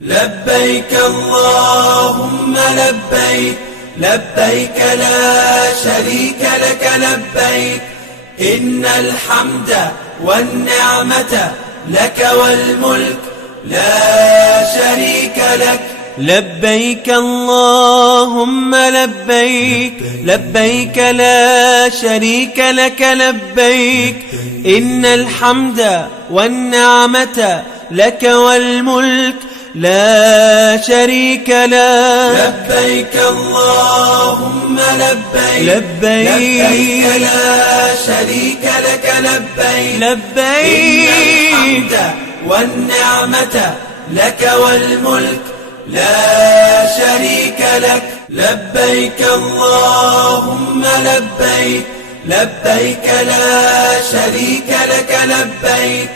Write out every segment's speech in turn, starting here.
لبيك اللهم لبيك، لبيك لا شريك لك لبيك، إن الحمد والنعمة لك والملك لا شريك لك. لبيك اللهم لبيك، لبيك لا شريك لك لبيك، إن الحمد والنعمة لك والملك لا شريك لك. لبيك اللهم لبيك، لبيك لا شريك لك لبيك، لبيك إن الحمد والنعمة لك والملك لا شريك لك. لبيك اللهم لبيك، لبيك لا شريك لك لبيك،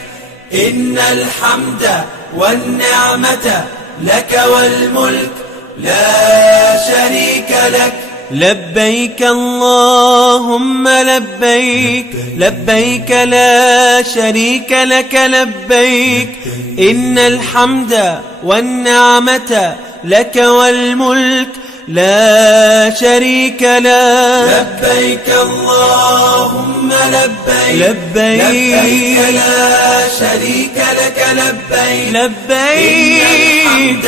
إن الحمد والنعمة لك والملك لا شريك لك. لبيك اللهم لبيك، لبيك لا شريك لك لبيك، إن الحمد والنعمة لك والملك لا شريك لك. لبيك اللهم لبيك، لبيك لا شريك لك لبيك، لبيك إن الحمد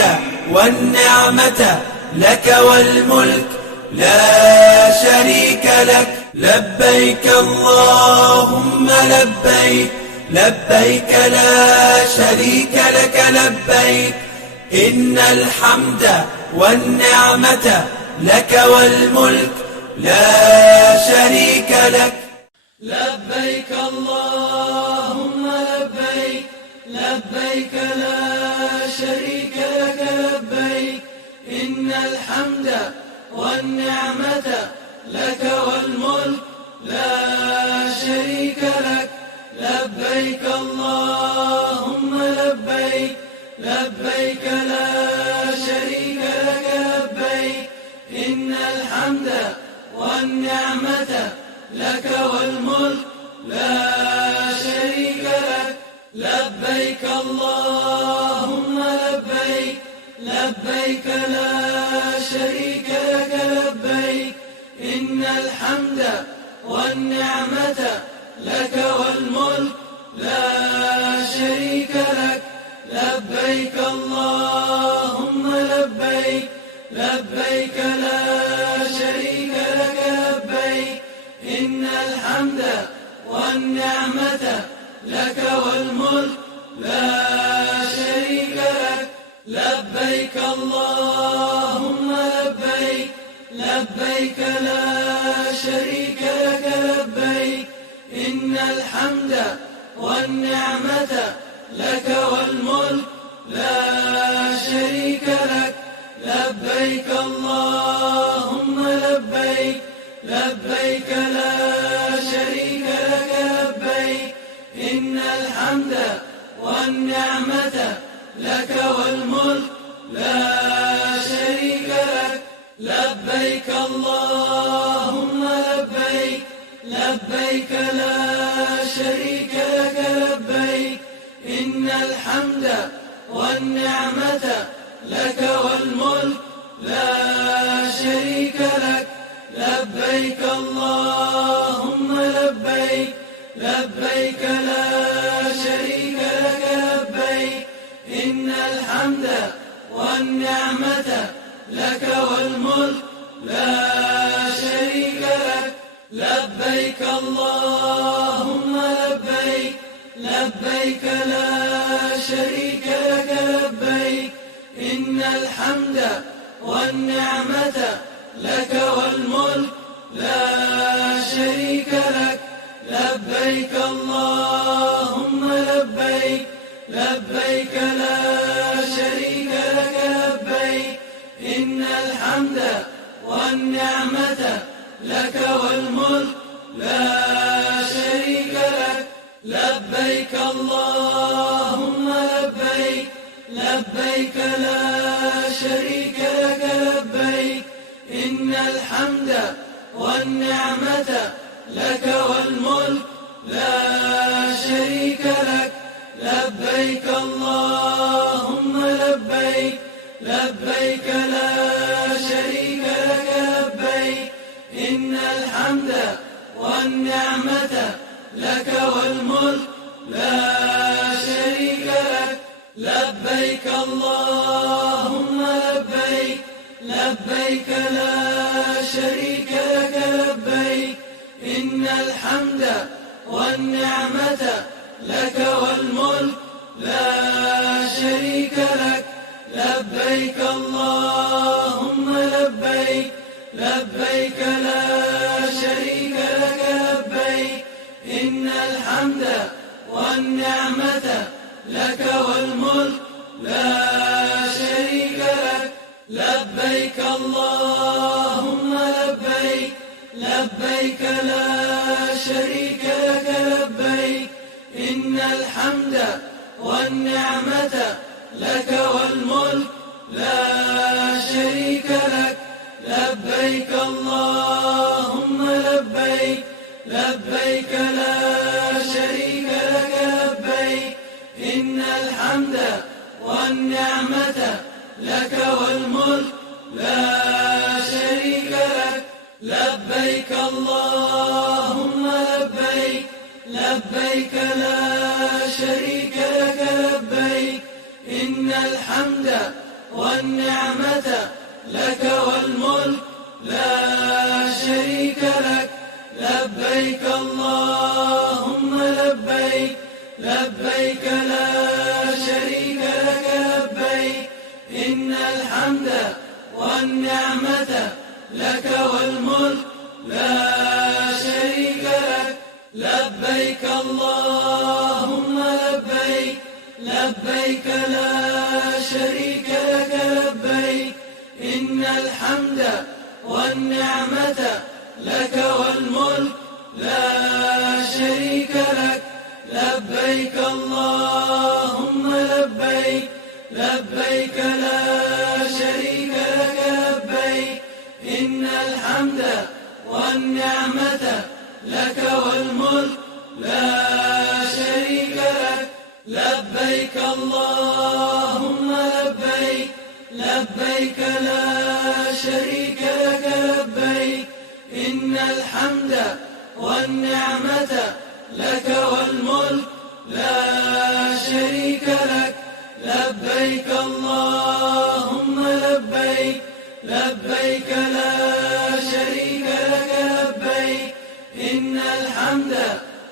والنعمة لك والملك لا شريك لك. لبيك اللهم لبيك، لبيك لا شريك لك لبيك، إن الحمد والنعمة لك والملك لا شريك لك. لبيك اللهم لبيك، لبيك لا شريك لك لبيك، إن الحمد والنعمة لك والملك لا شريك لك. لبيك اللهم لبيك، لبيك لا شريك لك لبيك، إن الحمد والنعمة لك والملك لا شريك لك. لبيك اللهم لبيك، لبيك لا شريك لك لبيك، إن الحمد والنعمة لك والملك لا شريك لك. لبيك اللهم لبيك، لبيك لا شريك لك لبيك، إن الحمد والنعمة لك والملك لا شريك لك. لبيك اللهم لبيك، لبيك لا شريك لك لبيك، إن الحمد والنعمة لك والملك لا شريك لك. لبيك اللهم لبيك، لبيك لا شريك لك لبيك، إن الحمد والنعمة لك والملك لا شريك لك. لبيك اللهم لبيك، لبيك لا شريك لك لبيك، إن الحمد والنعمة لك والملك لا شريك لك. لبيك اللهم لبيك، لبيك لا شريك لك لبيك، إن الحمد والنعمة لك والملك لا شريك لك. لبيك اللهم لبيك، لبيك لا شريك لك لبيك، إن الحمد والنعمة لك والملك لا شريك لك. لبيك اللهم لبيك، لبيك لا شريك لك لبيك، إن الحمد والنعمة لك والملك لا شريك لك. لبيك اللهم لبيك، لبيك لا شريك لك لبيك، إن الحمد والنعمة لك والملك لا شريك لك. لبيك اللهم لبيك، لبيك لا شريك لك لبيك إن الحمد والنعمة لك والملك لا شريك لك لبيك اللهم لبيك لبيك لا شريك لك لبيك إن الحمد والنعمة لك والملك لا شريك لك لبيك اللهم لبيك لبيك لا شريك لك لبيك إن الحمد والنعمة لك والملك لا شريك لك لبيك اللهم لبيك لبيك لا شريك لك لبيك إن الحمد والنعمة لك والملك لا شريك لك لبيك اللهم لبيك لبيك لا شريك لك لبيك إن الحمد والنعمة لك والملك لا شريك لك لبيك اللهم لبيك لبيك لا شريك لك لبيك إن الحمد والنعمة لك والملك لا شريك لك لبيك اللهم لبيك لبيك لا شريك لك لبيك إن الحمد والنعمة لك والملك لا شريك لك لبيك اللهم لبيك لبيك لا شريك لك لبيك إن الحمد والنعمة لك والملك لا شريك لك لبيك اللهم لبيك لبيك لا شريك لك لبيك إن الحمد والنعمة لك والملك لا شريك لك لبيك اللهم لبيك لبيك لا شريك لك لبيك إن الحمد والنعمة لك والملك لا شريك لك لبيك اللهم لبيك لبيك لا شريك لك لبيك إن الحمد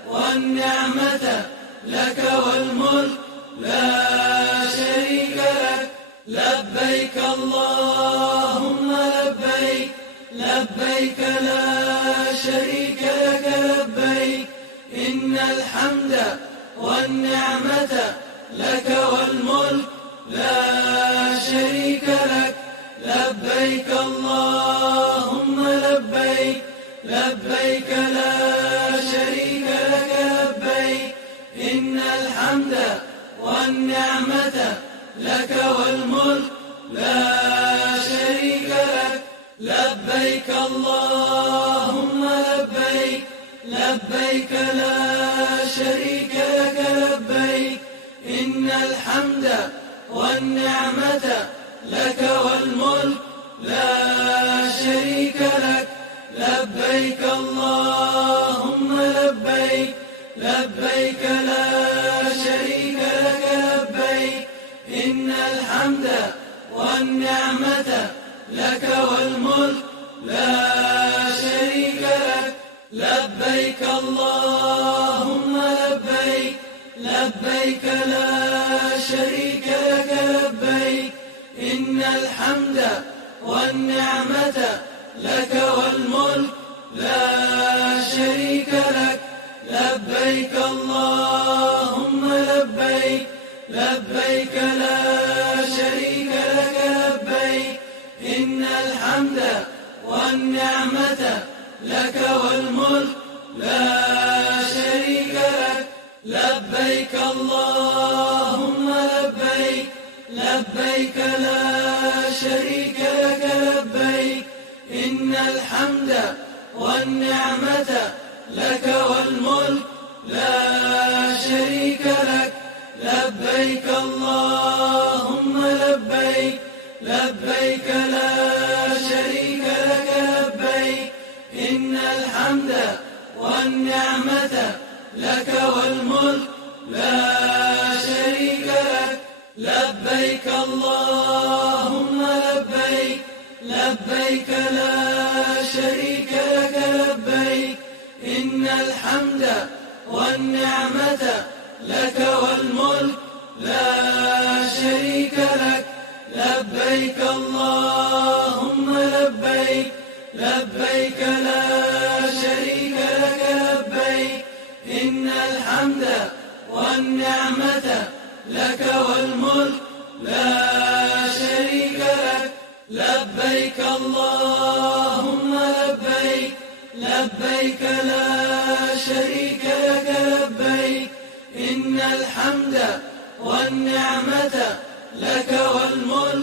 والنعمة لك والملك لا شريك لك لبيك اللهم لبيك لبيك لا شريك لك لبيك إن الحمد والنعمة لك والملك لا شريك لك لبيك اللهم لبيك لبيك لا شريك لك لبيك إن الحمد والنعمة لك والملك لا شريك لك لبيك اللهم لبيك لبيك لا شريك لك لبيك إن الحمد والنعمة لك والملك لا شريك لك لبيك اللهم لبيك لبيك لا شريك لك لبيك إن الحمد والنعمة لك والملك لا شريك لك لبيك اللهم لبيك لبيك لا شريك لك لبيك إن الحمد والنعمة لك والملك لا شريك لك لبيك اللهم لبيك لبيك لا شريك لك لبيك إن الحمد والنعمة لك والملك لا شريك لك لبيك اللهم لبيك لبيك لا شريك لك لبيك إن الحمد والنعمة لك والملك لا شريك لك لبيك اللهم لبيك لبيك لا شريك لك لبيك إن الحمد والنعمة لك والملك لا شريك لك لبيك اللهم لبيك لبيك لا شريك لك لبيك إن الحمد والنعمة لك والملك لا شريك لك لبيك اللهم لبيك لبيك لا شريك لك لبيك إن الحمد والنعمة لك والملك لا شريك لك لبيك اللهم لبيك لبيك لا شريك لك لبيك إن الحمد والنعمة لك والملك